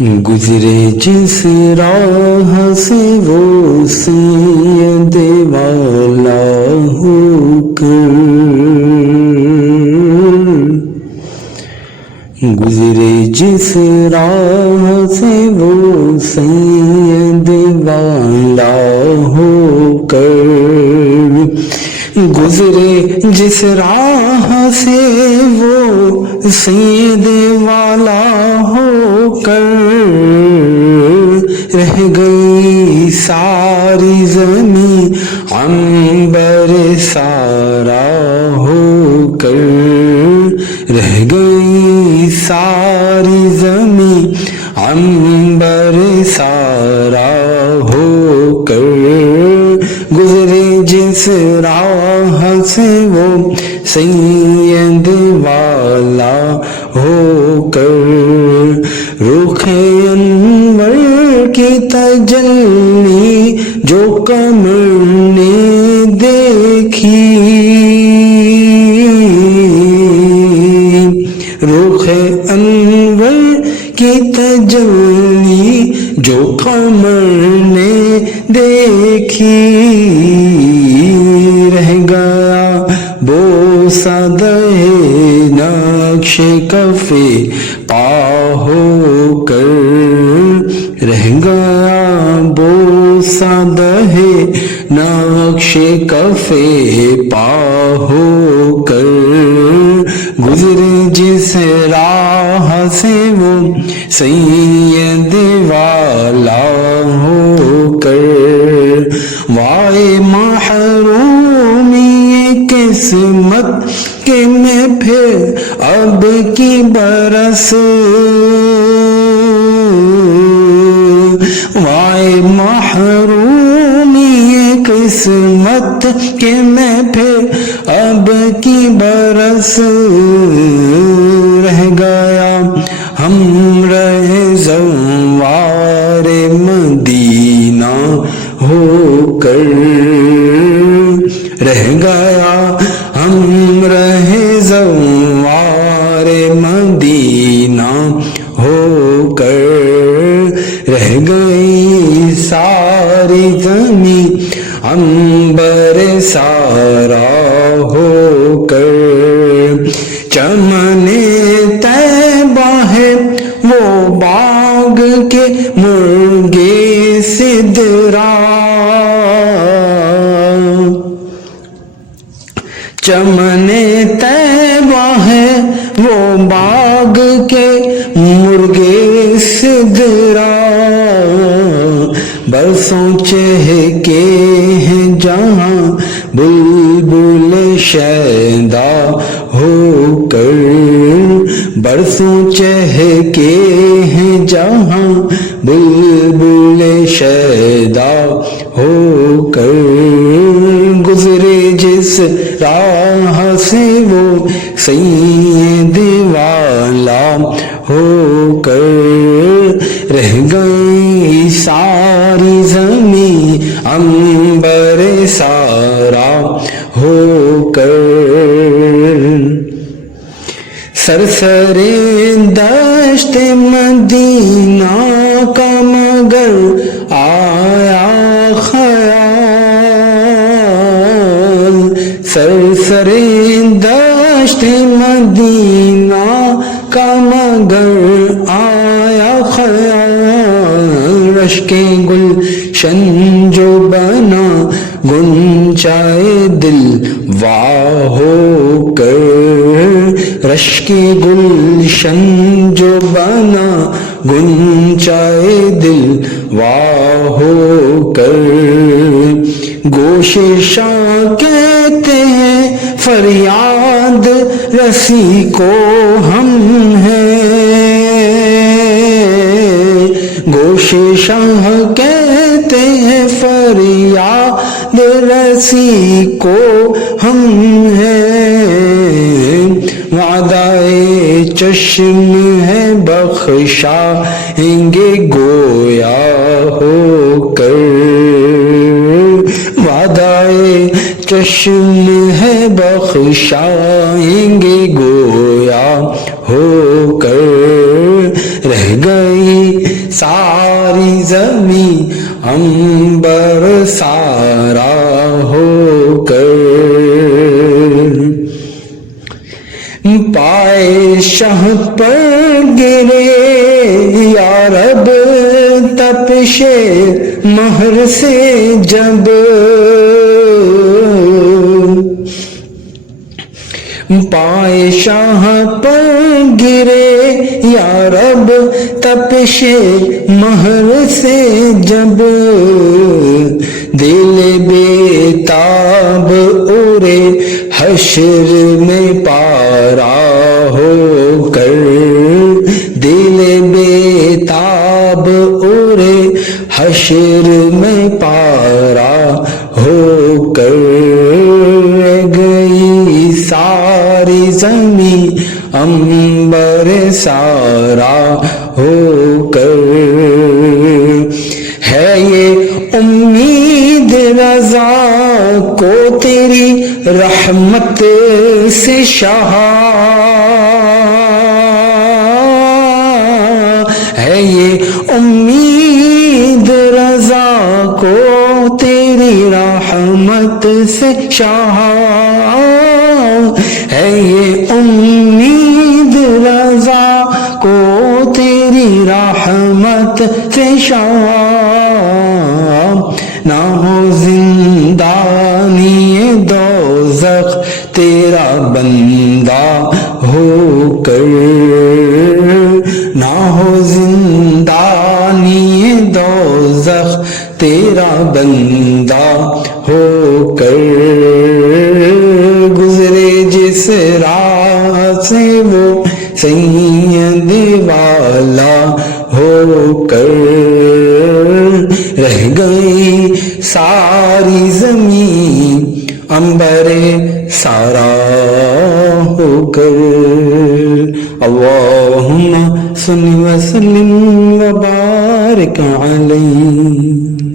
گزرے جس راہ سے وہ سید والا ہو کر، گزرے جس راہ سے وہ سید والا ہو کر، گزرے جس راہ سے وہ سید والا ہو کر، رہ گئی ساری زمین عنبر سارا ہو کر، رہ گئی ساری زمین عنبر سارا ہو کر، گزرے جس راہ سے وہ سید والا ہو کر، رخ انور کی تجلی جو قمر نے دیکھی، رخ انور کی تجلی جو قمر نے دیکھی، رہ گیا بوسہ دہ نقش کف پا ہو کر، رہ گیا بوسہ دہ نقش کف پا ہو کر، گزرے جس راہ سے وہ سید والا ہو کر، وائے محرومی قسمت کہ میں پھر اب کی برس، وائے محرومی قسمت کہ میں پھر اب کی برس، رہ گیا ہم رہے زوار مدینہ ہو کر، رہ گیا ہم رہے زوار مدینہ ہو کر، رہ گئی ساری زمین عنبر سارا ہو کر، چمن طیبہ ہے وہ باغ کے مرغے سدرا، چمن طیبہ ہے وہ باغ کے مرغے سدرا، برسوں چہکے ہیں جہاں بلبل شیدا ہو کر، برسوں چہکے ہیں جہاں بلبل شیدا ہو کر، گزرے جس راہ سے وہ سید والا ہو کر، رہ گئی ساری زمین عنبر سارا ہو کر، سرسر دشت مدینہ کا مگر آیا خیال، سرسر دشت مدینہ کا مگر آیا خیال، رشک گلشن جو بنا گنچائے دل واہ ہو کر، رشک گلشن جو بنا گنچائے دل واہ ہو کر، گوششاں کہتے ہیں فریاد رسی کو ہم ہیں، گوششاں کہتے ہیں فریاد رسی کو ہم ہیں، وعدہ چشم ہے بخشائیں گے گویا ہو کر، وعدہ چشم ہے بخشائیں گے گویا ہو کر، رہ رہ گئی ساری زمین عنبر سارا ہو کر، پائے شہ پر گرے یا رب تپش مہر سے جب، پائے شاہ پر گرے یا رب تپش مہر سے جب، دل بے تاب اڑے حشر میں پارا ہو کر، دل بے تاب اڑے حشر میں پارا ہو کر، گئی ساری زمین عنبر سارا ہو کر، ہے یہ امید رضا کو تیری رحمت سے شاہ، ہے یہ امید رضا کو تیری رحمت سے شاہ، ہے یہ امید رضا کو تیری رحمت سے شاہ، نہ ہو زندانی دوزخ تیرا بندہ ہو کر، نہ ہو زندانی دوزخ تیرا بندہ ہو کر، گزرے جس راہ سے وہ سید والا ہو کر، رہ گئی ساری زمین عنبر سارا ہو کر، اللہم صل وسلم وبارک علیہ۔